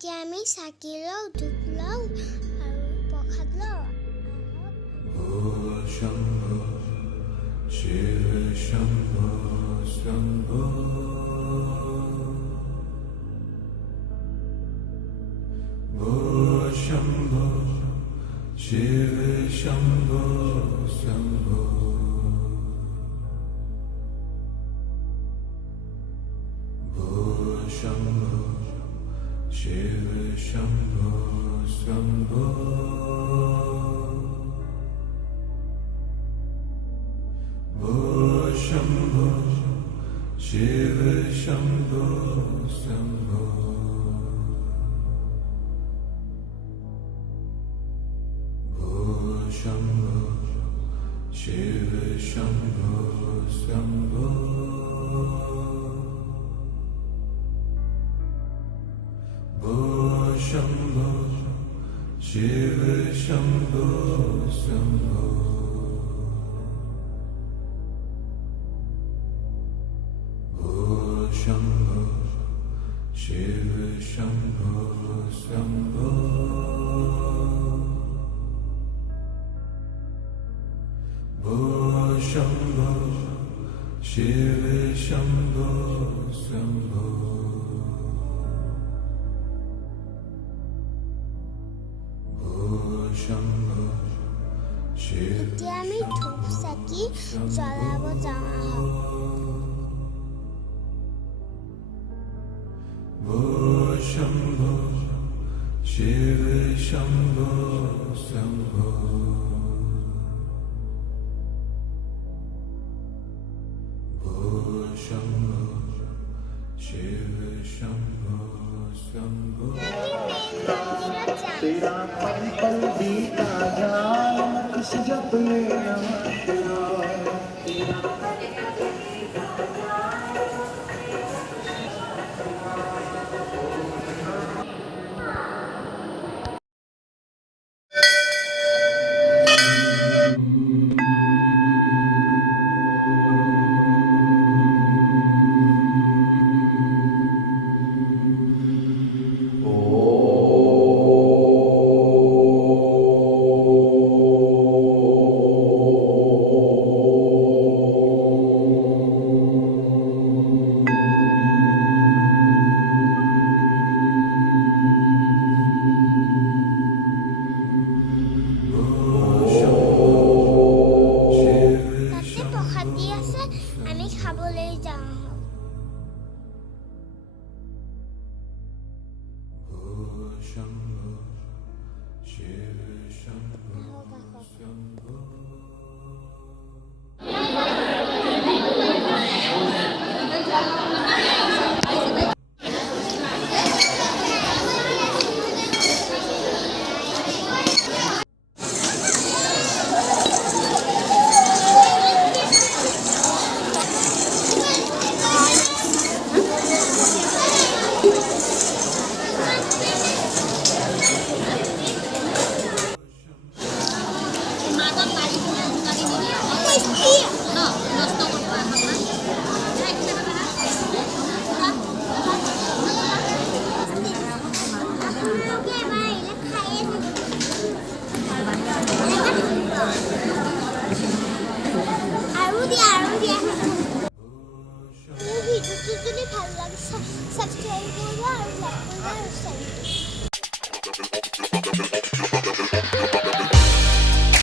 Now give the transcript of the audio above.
এতিয়া আমি চাকি লওঁ, ধূপ লওঁ আৰু প্ৰসাদ লওঁ। Shambho, Shiva Shambho, Shambho. Shambho, Shiva Shambho, Shambho. Shambho, Shiva Shambho, Shambho. Shambho, Shiva Shambho, Shambho. Shambho, Shiva Shambho, Shambho. Shambho, Shiva Shambho, Shambho. Shambho, Shiva Shambho, Shambho. Shambho, Shiva Shambho, Shambho. Shambho, Shiva. এতিয়া আমি ধূপ চাকি জ্বলাব যাওঁ আহক। Shambho, Shiva Shambho, Shambho. Shambho, Shiva Shambho, Shambho. तेरा पल पल बीता जाए किस जप में আমি খাবলৈ যাওঁ। Shambho, Shiva Shambho, Shambho. যদি ভাল লাগে সাবস্ক্রাইব করবা আর লাইক করবা আর শেয়ার করবা।